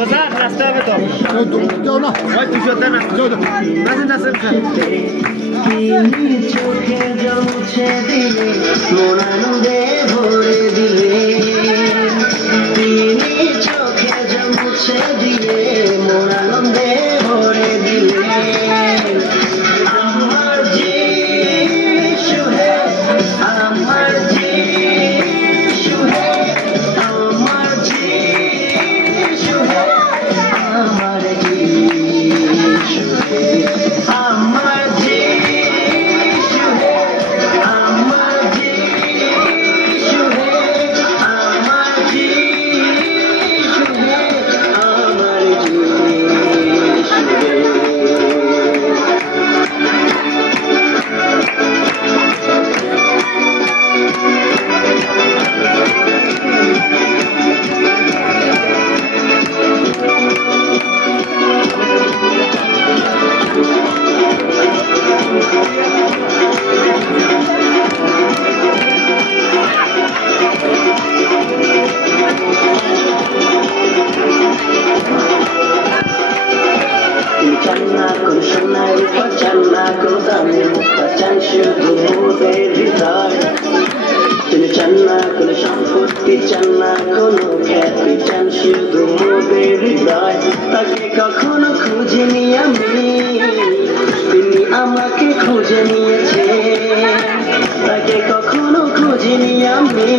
ওস্তাদ নাচতে হবে তো যাও না ওই 200 দেন নাচেন নাচেন চোখে জমছে দিলে মন আনন্দে ভরে দিলে তিনি চোখে জমছে দিলে মন আনন্দে ভরে দিলে আমার যিশু হে আমার যিশু হে আমার যিশু হে আমার যিশু হে আমার যিশু হে আমার যিশু হে আমার যিশু হে আমার তিনি চান না কোনো সম্পত্তি চান না কোনো খ্যাতি চান শুধু মোদের হৃদয় তাকে কখনো খুঁজিনি আমি তিনি আমাকে খুঁজে নিয়েছে তাকে কখনো খুঁজিনি আমি